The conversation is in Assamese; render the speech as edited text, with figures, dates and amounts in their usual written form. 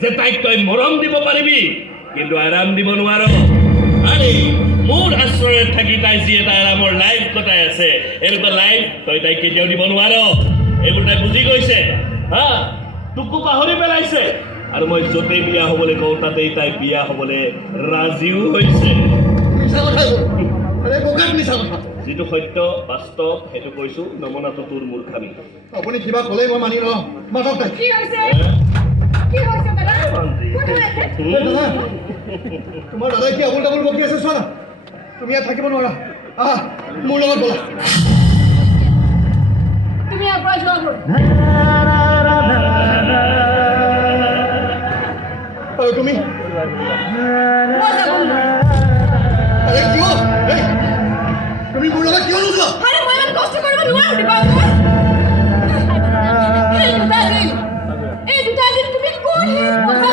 যে তাইক তই মৰম দিব পাৰিবি কিন্তু আৰাম দিব নোৱাৰ আৰে মোৰ আশ্ৰয়ত থাকি তাই যি এটা আৰামৰ লাইফ কটাই আছে এনেকুৱা লাইফ তই তাইক কেতিয়াও দিব নোৱাৰ এইবোৰ তাই বুজি গৈছে হা তোকো পাহৰি পেলাইছে আৰু মই য'তেই বিয়া হ'বলৈ কওঁ তাতেই তাই বিয়া হ'বলৈ ৰাজিও হৈছে যিটো সত্য বাস্তৱ সেইটো কৈছো নমনাটো তোৰ মূৰ্খামি আপুনি কিবা ক'লেই মই মানি লওঁ মাতক তাই কি হৈছে কি হৈছে দাদা কোন হৈছে তোমাৰ দাদাই কি আবুল তাবুল বকি আছে চোৱা না তুমি ইয়াত থাকিব নোৱাৰা আহা মোৰ লগত ব'লা তুমি ইয়াৰ পৰা যোৱা গৈ আৰু তুমি মই যাব নোৱাৰো আৰে কিয় এই তুমি মোৰ লগত কিয় নোযোৱা আৰে মই ইমান কষ্ট কৰিব নোৱাৰো দিবা এই দুটা দিন তুমি কোন কথা